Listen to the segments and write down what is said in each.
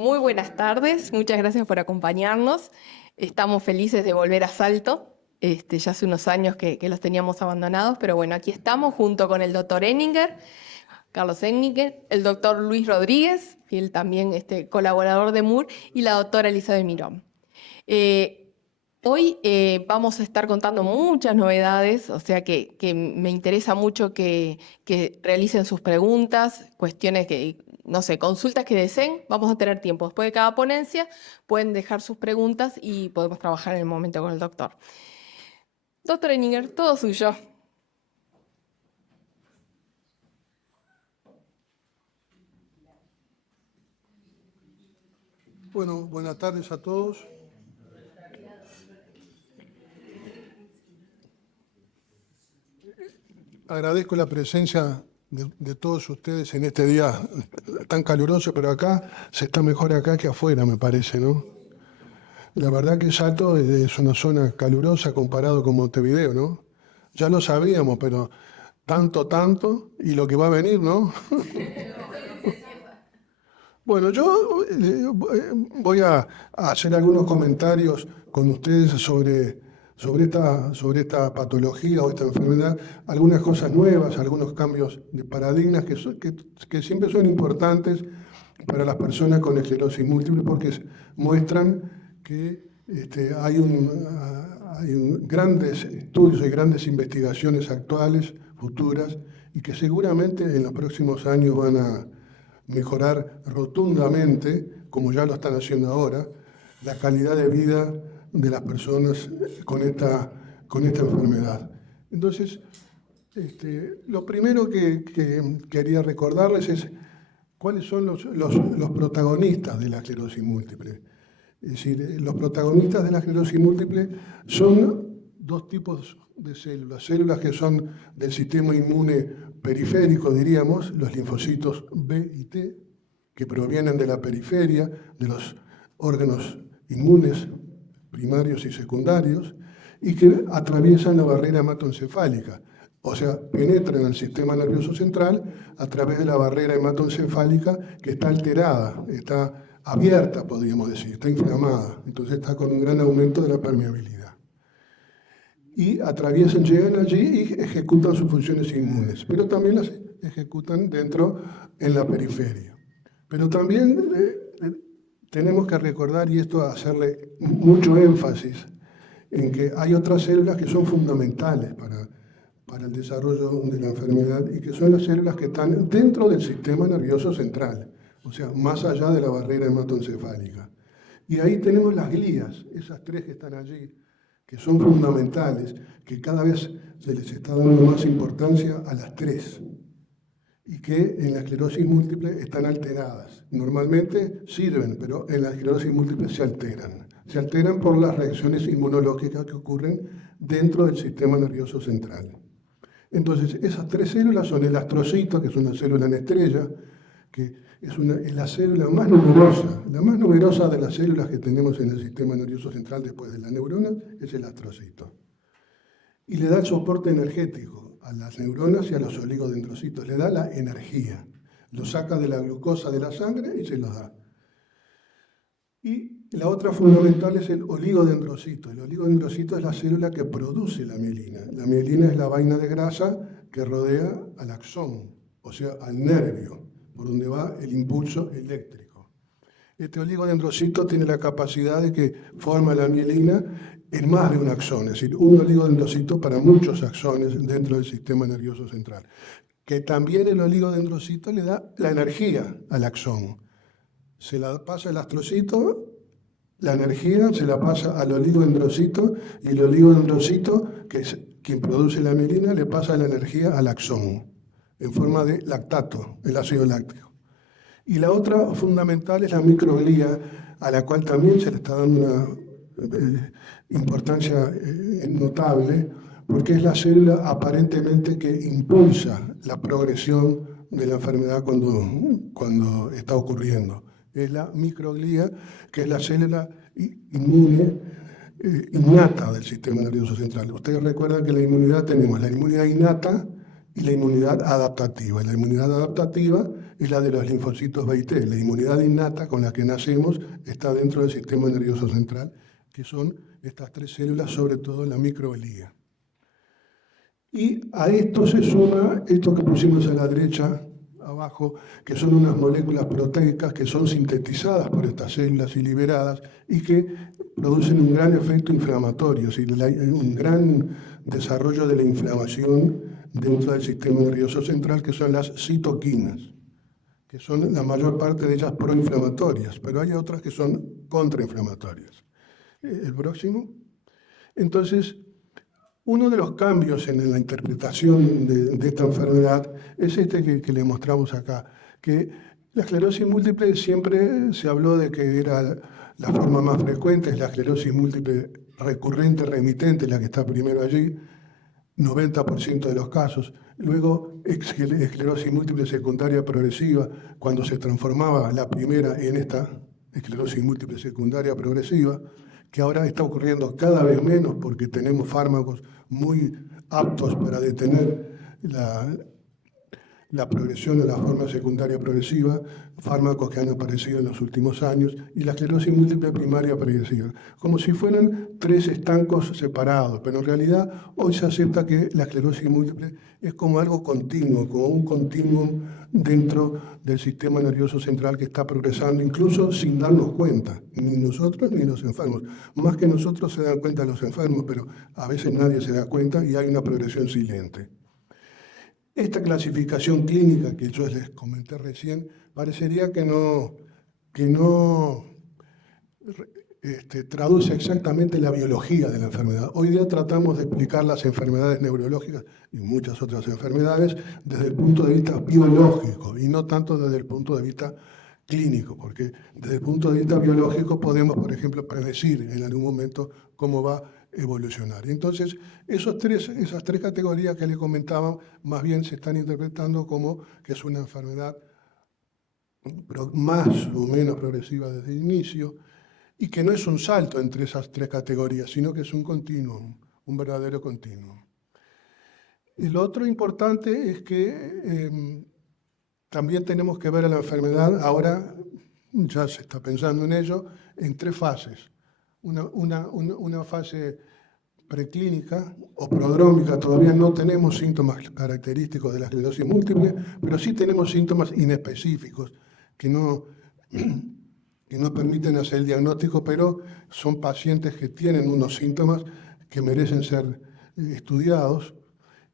Muy buenas tardes, muchas gracias por acompañarnos. Estamos felices de volver a Salto. Ya hace unos años que los teníamos abandonados, pero bueno, aquí estamos junto con el doctor Enninger, Carlos Enninger, el doctor Luis Rodríguez, fiel también colaborador de MUR, y la doctora Elizabeth Mirón. Hoy vamos a estar contando muchas novedades, o sea que me interesa mucho que realicen sus preguntas, cuestiones que, no sé, consultas que deseen. Vamos a tener tiempo. Después de cada ponencia pueden dejar sus preguntas y podemos trabajar en el momento con el doctor. Doctor Enninger, todo suyo. Bueno, buenas tardes a todos. Agradezco la presencia de todos ustedes en este día tan caluroso, pero acá se está mejor acá que afuera, me parece, ¿no? La verdad que Salto es una zona calurosa comparado con Montevideo, ¿no? Ya lo sabíamos, pero tanto, y lo que va a venir, ¿no? Bueno, yo voy a hacer algunos comentarios con ustedes sobre esta patología o esta enfermedad, algunas cosas nuevas, algunos cambios de paradigmas que siempre son importantes para las personas con esclerosis múltiple porque muestran que hay grandes estudios y grandes investigaciones actuales, futuras, y que seguramente en los próximos años van a mejorar rotundamente, como ya lo están haciendo ahora, la calidad de vida de las personas con esta enfermedad. Entonces, lo primero que quería recordarles es cuáles son los protagonistas de la esclerosis múltiple. Es decir, los protagonistas de la esclerosis múltiple son dos tipos de células que son del sistema inmune periférico, diríamos, los linfocitos B y T, que provienen de la periferia, de los órganos inmunes primarios y secundarios, y que atraviesan la barrera hematoencefálica, o sea, penetran al sistema nervioso central a través de la barrera hematoencefálica que está alterada, está abierta, podríamos decir, está inflamada, entonces está con un gran aumento de la permeabilidad. Y atraviesan, llegan allí y ejecutan sus funciones inmunes, pero también las ejecutan en la periferia. Pero también tenemos que recordar, y esto hacerle mucho énfasis, en que hay otras células que son fundamentales para el desarrollo de la enfermedad y que son las células que están dentro del sistema nervioso central, o sea, más allá de la barrera hematoencefálica. Y ahí tenemos las glías, esas tres que están allí, que son fundamentales, que cada vez se les está dando más importancia a las tres, y que en la esclerosis múltiple están alteradas. Normalmente sirven, pero en la esclerosis múltiple se alteran. Se alteran por las reacciones inmunológicas que ocurren dentro del sistema nervioso central. Entonces, esas tres células son el astrocito, que es una célula en estrella, que es la célula más numerosa de las células que tenemos en el sistema nervioso central después de la neurona, es el astrocito. Y le da el soporte energético a las neuronas y a los oligodendrocitos, le da la energía, lo saca de la glucosa de la sangre y se lo da. Y la otra fundamental es el oligodendrocito. El oligodendrocito es la célula que produce la mielina. La mielina es la vaina de grasa que rodea al axón, o sea, al nervio, por donde va el impulso eléctrico. Este oligodendrocito tiene la capacidad de que forma la mielina en más de un axón, es decir, un oligodendrocito para muchos axones dentro del sistema nervioso central. Que también el oligodendrocito le da la energía al axón. Se la pasa el astrocito, la energía se la pasa al oligodendrocito y el oligodendrocito, que es quien produce la mielina, le pasa la energía al axón en forma de lactato, el ácido láctico. Y la otra fundamental es la microglía, a la cual también se le está dando una importancia notable, porque es la célula aparentemente que impulsa la progresión de la enfermedad cuando está ocurriendo. Es la microglía, que es la célula inmune innata del sistema nervioso central. Ustedes recuerdan que la inmunidad tenemos la inmunidad innata y la inmunidad adaptativa. La inmunidad adaptativa es la de los linfocitos B y T. La inmunidad innata con la que nacemos está dentro del sistema nervioso central, que son estas 3 células, sobre todo en la microglía. Y a esto se suma esto que pusimos a la derecha, abajo, que son unas moléculas proteicas que son sintetizadas por estas células y liberadas y que producen un gran efecto inflamatorio, es decir, un gran desarrollo de la inflamación dentro del sistema nervioso central, que son las citoquinas, que son la mayor parte de ellas proinflamatorias, pero hay otras que son contrainflamatorias. El próximo. Entonces, uno de los cambios en la interpretación de esta enfermedad es este que le mostramos acá, que la esclerosis múltiple siempre se habló de que era la forma más frecuente, es la esclerosis múltiple recurrente, remitente, la que está primero allí, 90% de los casos. Luego, esclerosis múltiple secundaria progresiva, cuando se transformaba la primera en esta esclerosis múltiple secundaria progresiva, que ahora está ocurriendo cada vez menos porque tenemos fármacos muy aptos para detener la progresión de la forma secundaria progresiva, fármacos que han aparecido en los últimos años, y la esclerosis múltiple primaria progresiva, como si fueran 3 estancos separados, pero en realidad hoy se acepta que la esclerosis múltiple es como algo continuo, como un continuum dentro del sistema nervioso central que está progresando, incluso sin darnos cuenta, ni nosotros ni los enfermos. Más que nosotros se dan cuenta los enfermos, pero a veces nadie se da cuenta y hay una progresión silente. Esta clasificación clínica que yo les comenté recién parecería que no traduce exactamente la biología de la enfermedad. Hoy día tratamos de explicar las enfermedades neurológicas y muchas otras enfermedades desde el punto de vista biológico y no tanto desde el punto de vista clínico, porque desde el punto de vista biológico podemos, por ejemplo, predecir en algún momento cómo va a evolucionar. Entonces, esas 3 categorías que le comentaba, más bien se están interpretando como que es una enfermedad más o menos progresiva desde el inicio, y que no es un salto entre esas 3 categorías, sino que es un continuum, un verdadero continuum. Y lo otro importante es que también tenemos que ver a la enfermedad, ahora ya se está pensando en ello, en 3 fases. Una fase preclínica o prodrómica, todavía no tenemos síntomas característicos de la esclerosis múltiple, pero sí tenemos síntomas inespecíficos que no permiten hacer el diagnóstico, pero son pacientes que tienen unos síntomas que merecen ser estudiados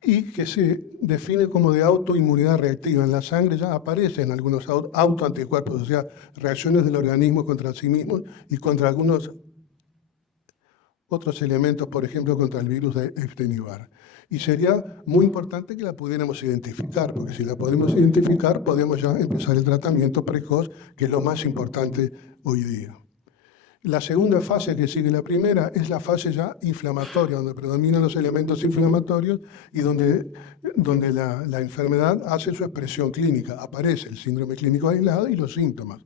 y que se define como de autoinmunidad reactiva. En la sangre ya aparecen algunos autoanticuerpos, o sea, reacciones del organismo contra sí mismo y contra algunos otros elementos, por ejemplo, contra el virus de Epstein-Barr. Y sería muy importante que la pudiéramos identificar, porque si la podemos identificar, podemos ya empezar el tratamiento precoz, que es lo más importante hoy día. La segunda fase que sigue la primera es la fase ya inflamatoria, donde predominan los elementos inflamatorios y donde la enfermedad hace su expresión clínica. Aparece el síndrome clínico aislado y los síntomas,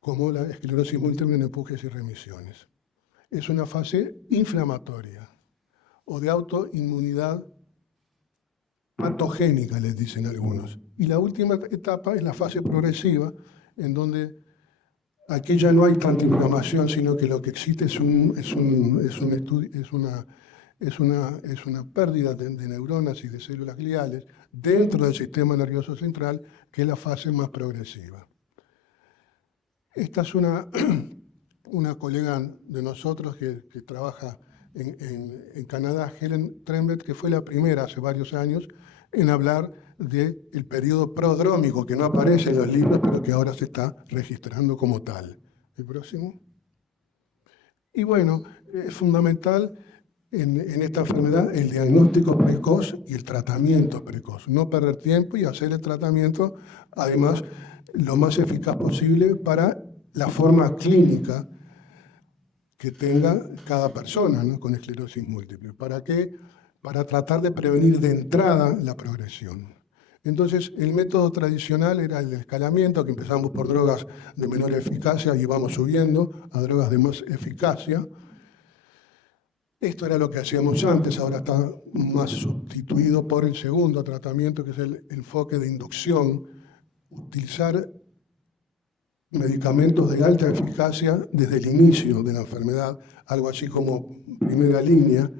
como la esclerosis múltiple en empujes y remisiones. Es una fase inflamatoria o de autoinmunidad patogénica, les dicen algunos. Y la última etapa es la fase progresiva, en donde aquí ya no hay tanta inflamación, sino que lo que existe es una pérdida de neuronas y de células gliales dentro del sistema nervioso central, que es la fase más progresiva. Esta es una colega de nosotros que trabaja en Canadá, Helen Trembet, que fue la primera hace varios años en hablar del periodo prodrómico, que no aparece en los libros, pero que ahora se está registrando como tal. El próximo. Y bueno, es fundamental en esta enfermedad el diagnóstico precoz y el tratamiento precoz. No perder tiempo y hacer el tratamiento, además, lo más eficaz posible para la forma clínica que tenga cada persona, ¿no?, con esclerosis múltiple. ¿Para qué? Para tratar de prevenir de entrada la progresión. Entonces, el método tradicional era el escalamiento, que empezamos por drogas de menor eficacia y vamos subiendo a drogas de más eficacia. Esto era lo que hacíamos antes, ahora está más sustituido por el segundo tratamiento, que es el enfoque de inducción utilizar medicamentos de alta eficacia desde el inicio de la enfermedad, algo así como primera línea,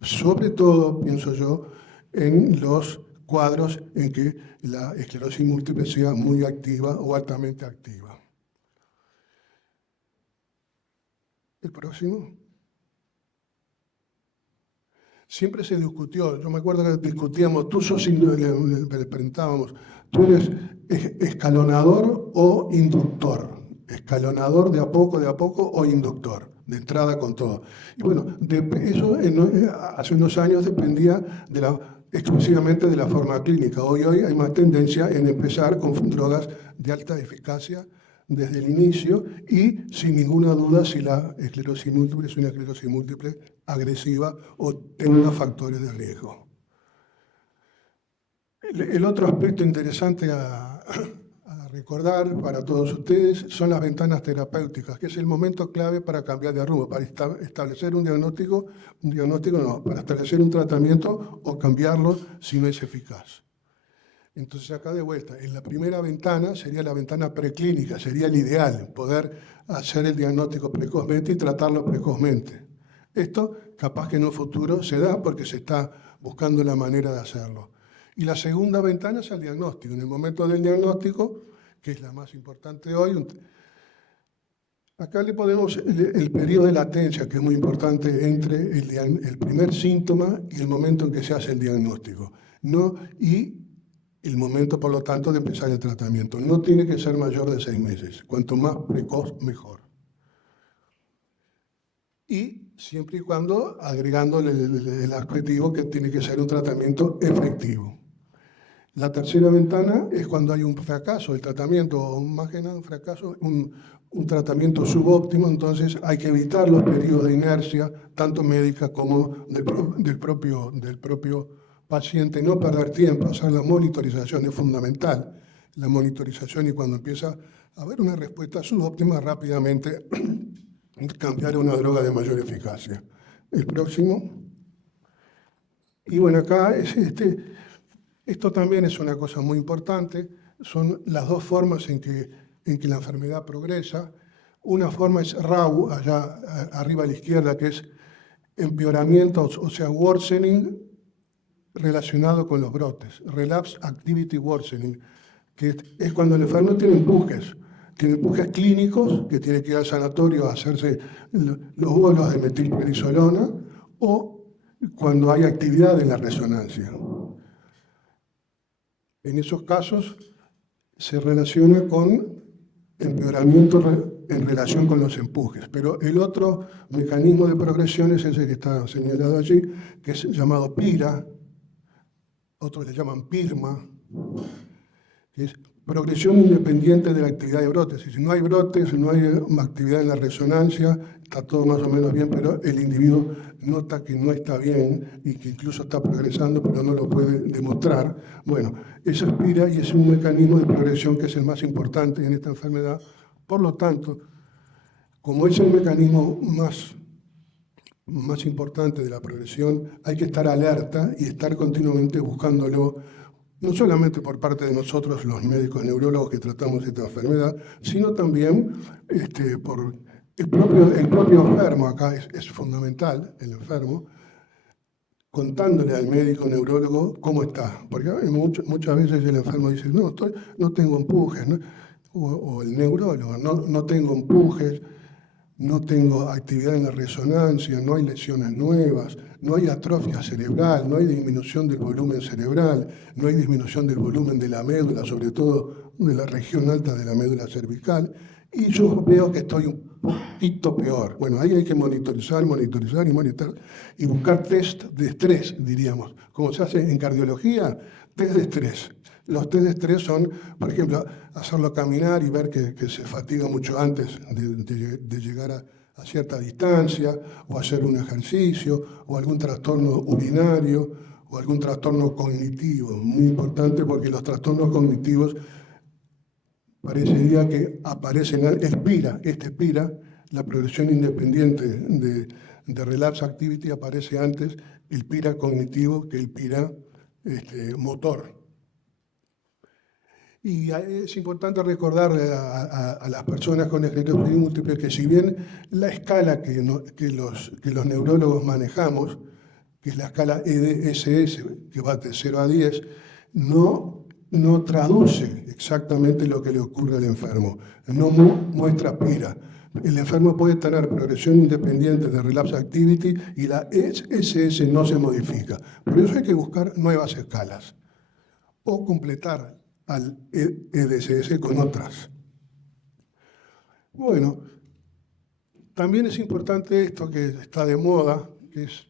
sobre todo, pienso yo, en los cuadros en que la esclerosis múltiple sea muy activa o altamente activa. El próximo. Siempre se discutió, yo me acuerdo que discutíamos, le preguntábamos, ¿tú eres escalonador o inductor? Escalonador de a poco o inductor, de entrada con todo. Y bueno, eso hace unos años dependía exclusivamente de la forma clínica. Hoy hay más tendencia en empezar con drogas de alta eficacia desde el inicio y sin ninguna duda si la esclerosis múltiple es una esclerosis múltiple agresiva o tenga factores de riesgo. El otro aspecto interesante a recordar para todos ustedes son las ventanas terapéuticas, que es el momento clave para cambiar de rumbo, para establecer para establecer un tratamiento o cambiarlo si no es eficaz. Entonces acá de vuelta, en la primera ventana sería la ventana preclínica, sería el ideal, poder hacer el diagnóstico precozmente y tratarlo precozmente. Esto capaz que en un futuro se da porque se está buscando la manera de hacerlo. Y la segunda ventana es el diagnóstico. En el momento del diagnóstico, que es la más importante hoy, acá le ponemos el periodo de latencia, que es muy importante entre el primer síntoma y el momento en que se hace el diagnóstico. Y el momento, por lo tanto, de empezar el tratamiento. No tiene que ser mayor de 6 meses. Cuanto más precoz, mejor. Y siempre y cuando agregándole el adjetivo que tiene que ser un tratamiento efectivo. La tercera ventana es cuando hay un fracaso del tratamiento, o más que nada un fracaso, un tratamiento subóptimo, entonces hay que evitar los periodos de inercia, tanto médica como del propio paciente, no perder tiempo, hacer la monitorización es fundamental. La monitorización y cuando empieza a haber una respuesta subóptima, rápidamente cambiar a una droga de mayor eficacia. El próximo. Y bueno, acá esto también es una cosa muy importante, son las dos formas en que la enfermedad progresa. Una forma es RAW, allá arriba a la izquierda, que es empeoramiento, o sea, worsening relacionado con los brotes, relapse activity worsening, que es cuando el enfermo tiene empujes clínicos, que tiene que ir al sanatorio a hacerse los bolos de metilperizolona, o cuando hay actividad en la resonancia. En esos casos se relaciona con empeoramiento en relación con los empujes. Pero el otro mecanismo de progresión es ese que está señalado allí, que es llamado PIRA, otros le llaman PIRMA, que es progresión independiente de la actividad de brotes. Si no hay brotes, no hay actividad en la resonancia, está todo más o menos bien, pero el individuo nota que no está bien y que incluso está progresando, pero no lo puede demostrar. Bueno, eso es PIRA y es un mecanismo de progresión que es el más importante en esta enfermedad. Por lo tanto, como es el mecanismo más importante de la progresión, hay que estar alerta y estar continuamente buscándolo, no solamente por parte de nosotros, los médicos neurólogos que tratamos esta enfermedad, sino también por el propio enfermo. Acá es fundamental, el enfermo, contándole al médico neurólogo cómo está. Porque muchas veces el enfermo dice, no tengo empujes, ¿no? O el neurólogo, no tengo empujes, no tengo actividad en la resonancia, no hay lesiones nuevas, no hay atrofia cerebral, no hay disminución del volumen cerebral, no hay disminución del volumen de la médula, sobre todo de la región alta de la médula cervical, y yo veo que estoy un poquito peor. Bueno, ahí hay que monitorizar y buscar test de estrés, diríamos, como se hace en cardiología, test de estrés. Los test de estrés son, por ejemplo, hacerlo caminar y ver que se fatiga mucho antes de llegar a cierta distancia, o hacer un ejercicio, o algún trastorno urinario, o algún trastorno cognitivo. Muy importante porque los trastornos cognitivos parecería que aparecen, PIRA, la progresión independiente de relapse activity, aparece antes el PIRA cognitivo que el PIRA motor. Y es importante recordarle a las personas con esclerosis múltiple que si bien la escala que los neurólogos manejamos, que es la escala EDSS, que va de 0 a 10, no traduce exactamente lo que le ocurre al enfermo, no muestra pira. El enfermo puede tener progresión independiente de relapse activity y la EDSS no se modifica. Por eso hay que buscar nuevas escalas o completar al EDSS con otras. Bueno, también es importante esto que está de moda, que es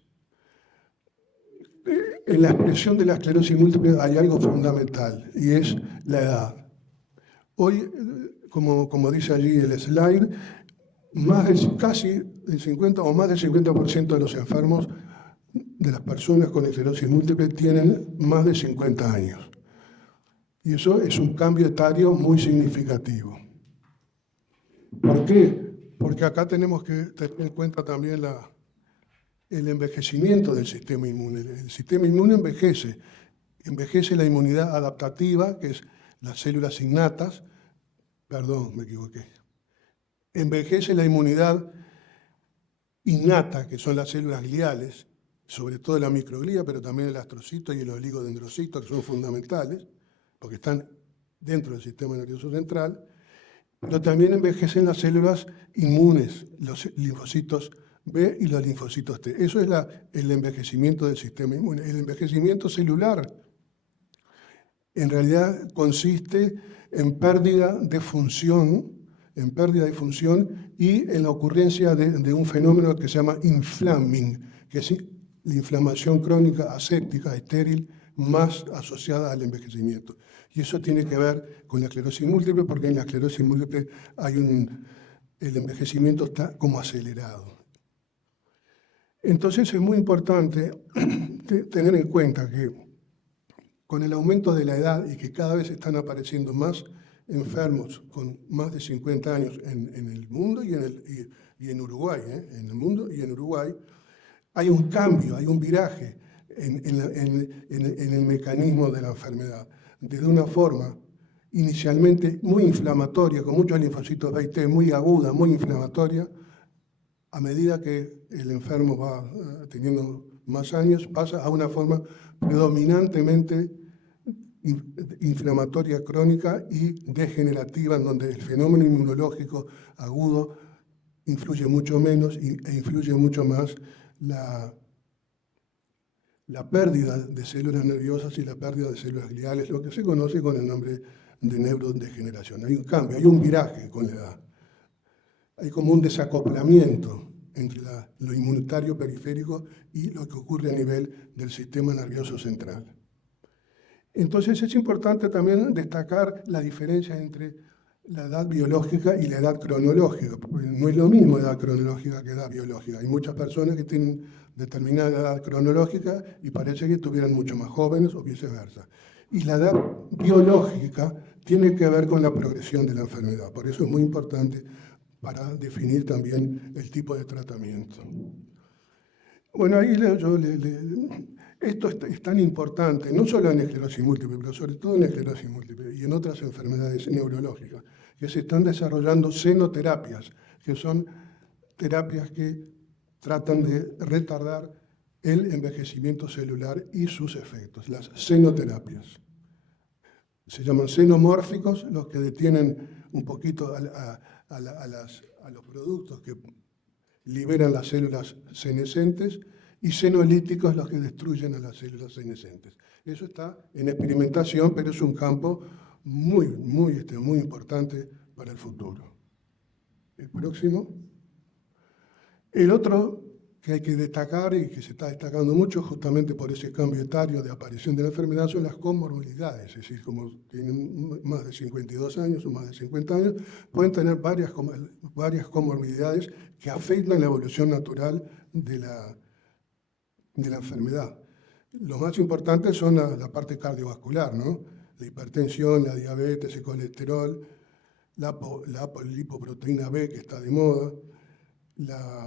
en la expresión de la esclerosis múltiple hay algo fundamental, y es la edad. Hoy, como dice allí el slide, casi el 50 o más del 50% de los enfermos, de las personas con esclerosis múltiple, tienen más de 50 años. Y eso es un cambio etario muy significativo. ¿Por qué? Porque acá tenemos que tener en cuenta también el envejecimiento del sistema inmune. El sistema inmune envejece la inmunidad adaptativa, que es las células innatas, perdón, me equivoqué, envejece la inmunidad innata, que son las células gliales, sobre todo la microglía, pero también el astrocito y el oligodendrocito, que son fundamentales, porque están dentro del sistema nervioso central, pero también envejecen las células inmunes, los linfocitos B y los linfocitos T. Eso es el envejecimiento del sistema inmune. El envejecimiento celular en realidad consiste en pérdida de función y en la ocurrencia de un fenómeno que se llama inflaming, que es la inflamación crónica aséptica, estéril, más asociada al envejecimiento. Y eso tiene que ver con la esclerosis múltiple, porque en la esclerosis múltiple el envejecimiento está como acelerado. Entonces es muy importante tener en cuenta que con el aumento de la edad y que cada vez están apareciendo más enfermos con más de 50 años en el mundo y en Uruguay, en el mundo y en Uruguay, hay un cambio, hay un viraje en el mecanismo de la enfermedad. Desde una forma inicialmente muy inflamatoria, con muchos linfocitos B y T, muy aguda, muy inflamatoria, a medida que el enfermo va teniendo más años, pasa a una forma predominantemente inflamatoria crónica y degenerativa, en donde el fenómeno inmunológico agudo influye mucho menos e influye mucho más la pérdida de células nerviosas y la pérdida de células gliales, lo que se conoce con el nombre de neurodegeneración. Hay un cambio, hay un viraje con la edad. Hay como un desacoplamiento entre lo inmunitario periférico y lo que ocurre a nivel del sistema nervioso central. Entonces es importante también destacar la diferencia entre la edad biológica y la edad cronológica, porque no es lo mismo edad cronológica que edad biológica. Hay muchas personas que tienen determinada edad cronológica y parece que estuvieran mucho más jóvenes o viceversa. Y la edad biológica tiene que ver con la progresión de la enfermedad. Por eso es muy importante para definir también el tipo de tratamiento. Bueno, ahí esto es tan importante, no solo en esclerosis múltiple, pero sobre todo en esclerosis múltiple y en otras enfermedades neurológicas, que se están desarrollando xenoterapias, que son terapias que tratan de retardar el envejecimiento celular y sus efectos, las xenoterapias. Se llaman xenomórficos los que detienen un poquito a los productos que liberan las células senescentes y xenolíticos los que destruyen a las células senescentes. Eso está en experimentación, pero es un campo muy importante para el futuro. El próximo. El otro que hay que destacar y que se está destacando mucho justamente por ese cambio etario de aparición de la enfermedad son las comorbilidades, es decir, como tienen más de 52 años o más de 50 años, pueden tener varias comorbilidades que afectan la evolución natural de la enfermedad. Los más importantes son la parte cardiovascular, ¿no? La hipertensión, la diabetes, el colesterol, la lipoproteína B, que está de moda, la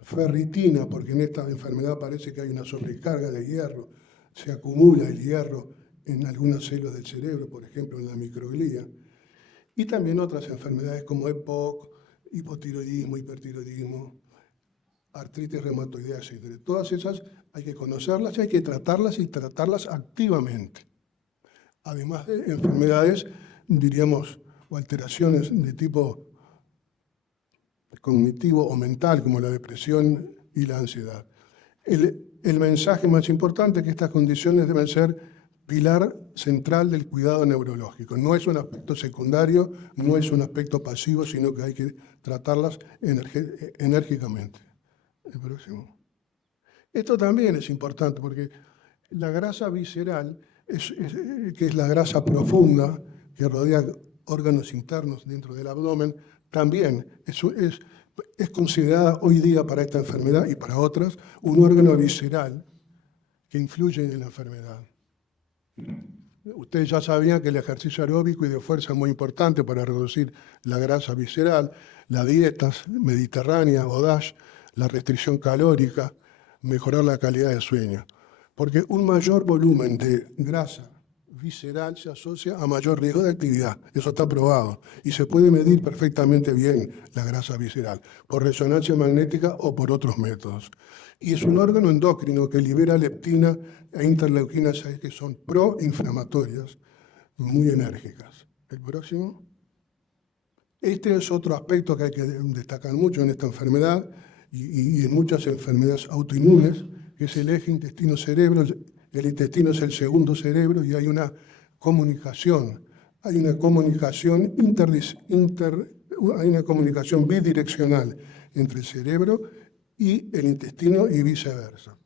ferritina, porque en esta enfermedad parece que hay una sobrecarga de hierro, se acumula el hierro en algunas células del cerebro, por ejemplo, en la microglía, y también otras enfermedades como EPOC, hipotiroidismo, hipertiroidismo, artritis reumatoidea, etc. Todas esas hay que conocerlas y hay que tratarlas y tratarlas activamente. Además de enfermedades, diríamos, o alteraciones de tipo cognitivo o mental, como la depresión y la ansiedad. El mensaje más importante es que estas condiciones deben ser pilar central del cuidado neurológico. No es un aspecto secundario, no es un aspecto pasivo, sino que hay que tratarlas enérgicamente. El próximo. Esto también es importante porque la grasa visceral, que es la grasa profunda que rodea órganos internos dentro del abdomen, también es considerada hoy día para esta enfermedad y para otras un órgano visceral que influye en la enfermedad. Ustedes ya sabían que el ejercicio aeróbico y de fuerza es muy importante para reducir la grasa visceral, las dietas mediterráneas o DASH, la restricción calórica, mejorar la calidad de sueño. Porque un mayor volumen de grasa visceral se asocia a mayor riesgo de actividad. Eso está probado. Y se puede medir perfectamente bien la grasa visceral, por resonancia magnética o por otros métodos. Y es un órgano endocrino que libera leptina e interleuquinas que son proinflamatorias, muy enérgicas. El próximo. Este es otro aspecto que hay que destacar mucho en esta enfermedad y en muchas enfermedades autoinmunes, que es el eje intestino-cerebro. El intestino es el segundo cerebro y hay una comunicación bidireccional entre el cerebro y el intestino y viceversa.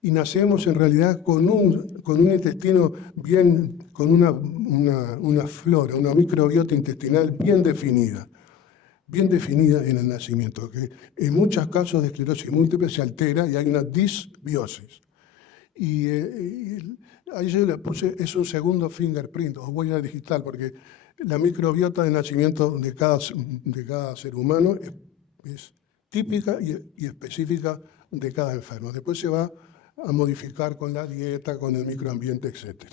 Y nacemos en realidad con un intestino bien, con una flora, una microbiota intestinal bien definida en el nacimiento, que en muchos casos de esclerosis múltiple se altera y hay una disbiosis. Y ahí yo le puse, es un segundo fingerprint o huella digital, porque la microbiota de nacimiento de cada ser humano es típica y específica de cada enfermo. Después se va a modificar con la dieta, con el microambiente, etc.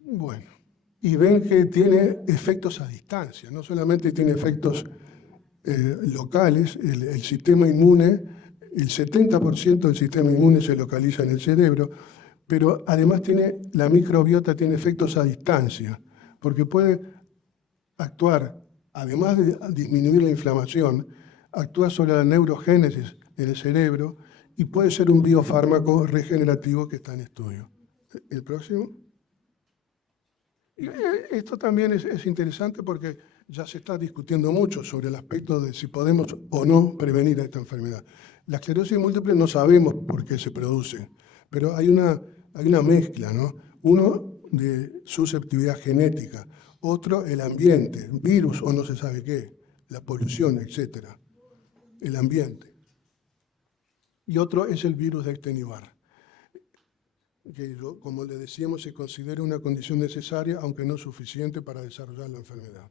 Bueno, y ven que tiene efectos a distancia, no solamente tiene efectos locales, el sistema inmune. El 70% del sistema inmune se localiza en el cerebro, pero además la microbiota tiene efectos a distancia, porque puede actuar, además de disminuir la inflamación, actúa sobre la neurogénesis en el cerebro y puede ser un biofármaco regenerativo que está en estudio. El próximo. Y esto también es interesante porque ya se está discutiendo mucho sobre el aspecto de si podemos o no prevenir esta enfermedad. La esclerosis múltiple no sabemos por qué se produce, pero hay una mezcla, ¿no? Uno de susceptibilidad genética, otro el ambiente, virus o no se sabe qué, la polución, etc. El ambiente. Y otro es el virus de Epstein-Barr, que como le decíamos se considera una condición necesaria, aunque no suficiente para desarrollar la enfermedad.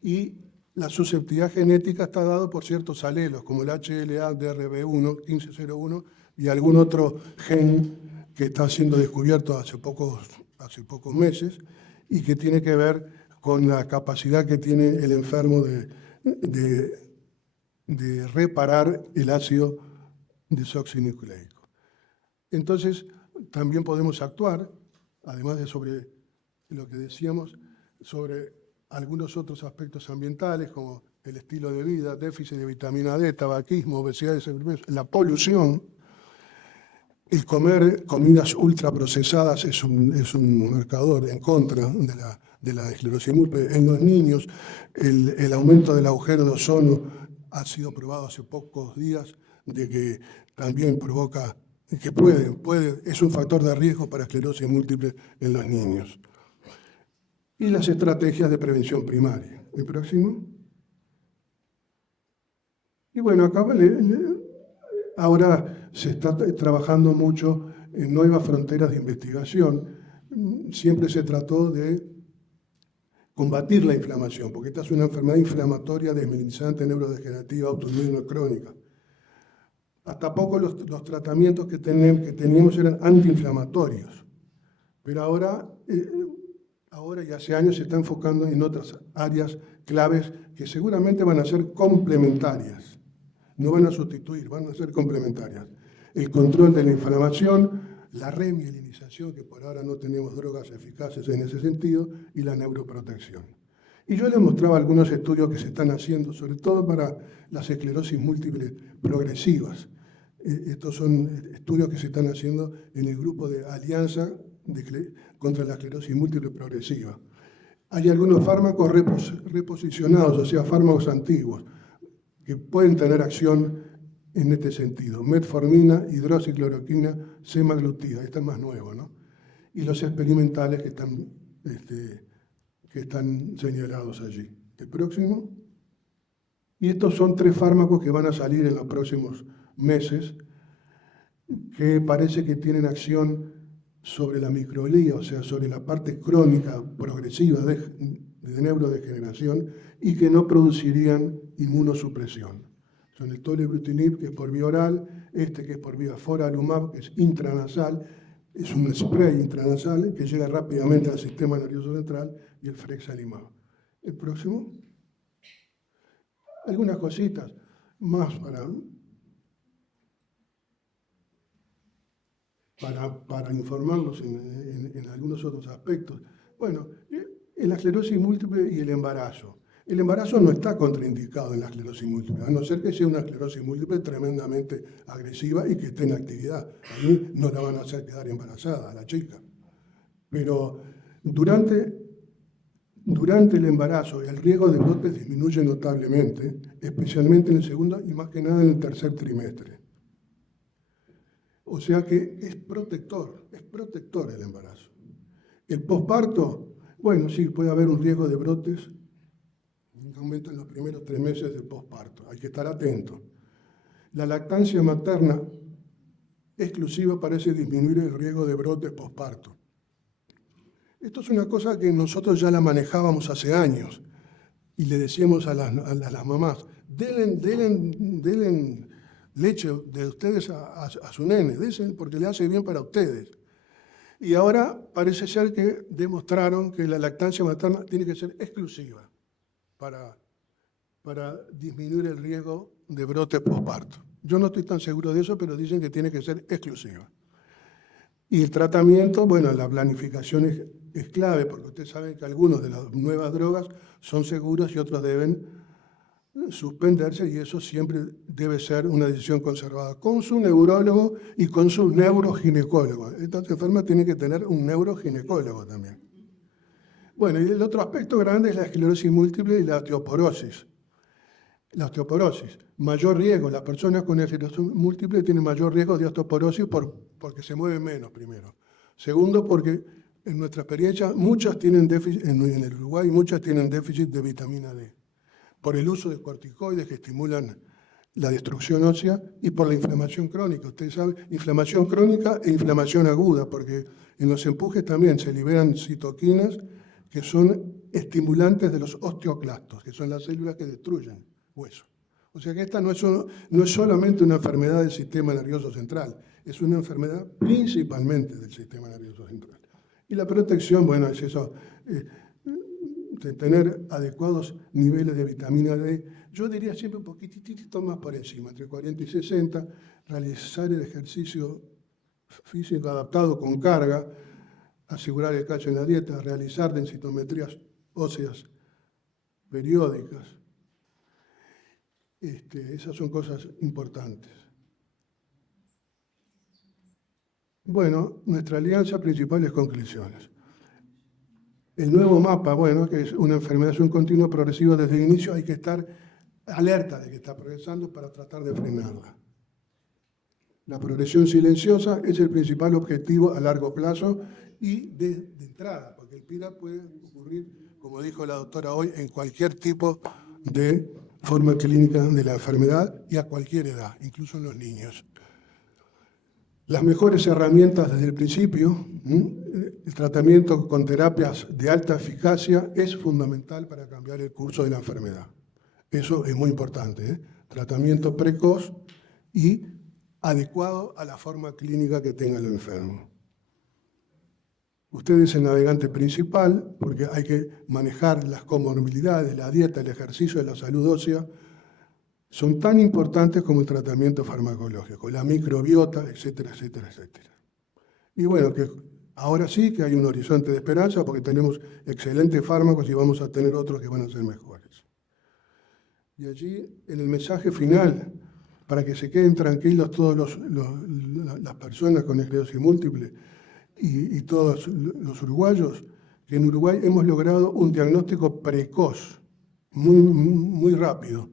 Y la susceptibilidad genética está dada por ciertos alelos, como el HLA-DRB1, 1501, y algún otro gen que está siendo descubierto hace pocos meses y que tiene que ver con la capacidad que tiene el enfermo de reparar el ácido desoxinucleico. Entonces, también podemos actuar, además de sobre lo que decíamos, sobre algunos otros aspectos ambientales, como el estilo de vida, déficit de vitamina D, tabaquismo, obesidad y sobrepeso, la polución. El comer comidas ultraprocesadas es un marcador en contra de la esclerosis múltiple. En los niños, el aumento del agujero de ozono ha sido probado hace pocos días, de que también provoca, que es un factor de riesgo para esclerosis múltiple en los niños. Y las estrategias de prevención primaria. ¿El próximo? Y bueno, acá ahora se está trabajando mucho en nuevas fronteras de investigación. Siempre se trató de combatir la inflamación, porque esta es una enfermedad inflamatoria desminimizante neurodegenerativa autoinmune crónica. Hasta poco los tratamientos que teníamos eran antiinflamatorios, pero ahora y hace años se está enfocando en otras áreas claves que seguramente van a ser complementarias, no van a sustituir, van a ser complementarias. El control de la inflamación, la remielinización, que por ahora no tenemos drogas eficaces en ese sentido, y la neuroprotección. Y yo les mostraba algunos estudios que se están haciendo, sobre todo para las esclerosis múltiples progresivas. Estos son estudios que se están haciendo en el grupo de Alianza contra la esclerosis múltiple progresiva. Hay algunos fármacos reposicionados, o sea, fármacos antiguos, que pueden tener acción en este sentido. Metformina, hidroxicloroquina, semaglutida, este es más nuevo, ¿no? Y los experimentales que están señalados allí. El próximo. Y estos son 3 fármacos que van a salir en los próximos meses, que parece que tienen acción sobre la microglía, o sea, sobre la parte crónica progresiva de neurodegeneración, y que no producirían inmunosupresión. Son el tolebrutinib, que es por vía oral, que es por vía foralumab, que es intranasal, es un spray intranasal que llega rápidamente al sistema nervioso central, y el frexalimab. El próximo. Algunas cositas más para informarlos en algunos otros aspectos. Bueno, en la esclerosis múltiple y el embarazo. El embarazo no está contraindicado en la esclerosis múltiple, a no ser que sea una esclerosis múltiple tremendamente agresiva y que esté en actividad. Ahí no la van a hacer quedar embarazada a la chica. Pero durante el embarazo el riesgo de brotes disminuye notablemente, especialmente en el segundo y más que nada en el tercer trimestre. O sea que es protector el embarazo. El posparto, bueno, sí, puede haber un riesgo de brotes, un aumento en los primeros 3 meses del posparto, hay que estar atento. La lactancia materna exclusiva parece disminuir el riesgo de brotes posparto. Esto es una cosa que nosotros ya la manejábamos hace años y le decíamos a las mamás, denle leche de ustedes a su nene, desen porque le hace bien para ustedes. Y ahora parece ser que demostraron que la lactancia materna tiene que ser exclusiva para disminuir el riesgo de brote posparto. Yo no estoy tan seguro de eso, pero dicen que tiene que ser exclusiva. Y el tratamiento, bueno, la planificación es clave, porque ustedes saben que algunos de las nuevas drogas son seguros y otros deben suspenderse, y eso siempre debe ser una decisión conservada con su neurólogo y con su neuroginecólogo. Estas enfermas tienen que tener un neuroginecólogo también. Bueno, y el otro aspecto grande es la esclerosis múltiple y la osteoporosis. La osteoporosis, mayor riesgo, las personas con esclerosis múltiple tienen mayor riesgo de osteoporosis porque se mueven menos, primero. Segundo, porque en nuestra experiencia muchas tienen déficit, en el Uruguay muchas tienen déficit de vitamina D, por el uso de corticoides que estimulan la destrucción ósea y por la inflamación crónica. Ustedes saben, inflamación crónica e inflamación aguda, porque en los empujes también se liberan citoquinas que son estimulantes de los osteoclastos, que son las células que destruyen hueso. O sea que esta no es solamente una enfermedad del sistema nervioso central, es una enfermedad principalmente del sistema nervioso central. Y la protección, bueno, es eso, de tener adecuados niveles de vitamina D. Yo diría siempre un poquitito más por encima, entre 40 y 60, realizar el ejercicio físico adaptado con carga, asegurar el calcio en la dieta, realizar densitometrías óseas periódicas. Esas son cosas importantes. Bueno, nuestra alianza, principales conclusiones. El nuevo mapa, bueno, que es una enfermedad, es un continuo progresivo desde el inicio, hay que estar alerta de que está progresando para tratar de frenarla. La progresión silenciosa es el principal objetivo a largo plazo y de entrada, porque el PIRA puede ocurrir, como dijo la doctora hoy, en cualquier tipo de forma clínica de la enfermedad y a cualquier edad, incluso en los niños. Las mejores herramientas desde el principio, el tratamiento con terapias de alta eficacia es fundamental para cambiar el curso de la enfermedad. Eso es muy importante, Tratamiento precoz y adecuado a la forma clínica que tenga el enfermo. Usted es el navegante principal porque hay que manejar las comorbilidades, la dieta, el ejercicio de la salud ósea. Son tan importantes como el tratamiento farmacológico, la microbiota, etcétera, etcétera, etcétera. Y bueno, que ahora sí que hay un horizonte de esperanza porque tenemos excelentes fármacos y vamos a tener otros que van a ser mejores. Y allí, en el mensaje final, para que se queden tranquilos todas las personas con esclerosis múltiple y todos los uruguayos, que en Uruguay hemos logrado un diagnóstico precoz, muy rápido,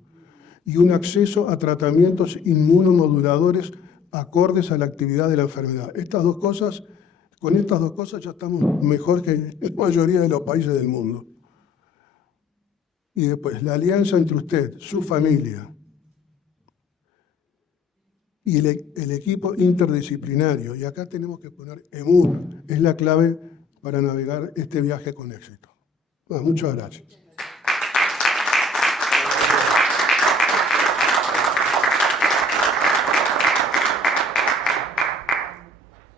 y un acceso a tratamientos inmunomoduladores acordes a la actividad de la enfermedad. Con estas dos cosas ya estamos mejor que la mayoría de los países del mundo. Y después, la alianza entre usted, su familia y el equipo interdisciplinario. Y acá tenemos que poner EMUR, es la clave para navegar este viaje con éxito. Bueno, muchas gracias.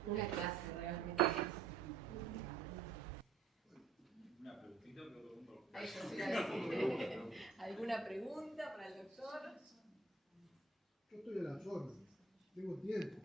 Una clase realmente. ¿Alguna pregunta para el doctor? Yo estoy a las órdenes, tengo tiempo.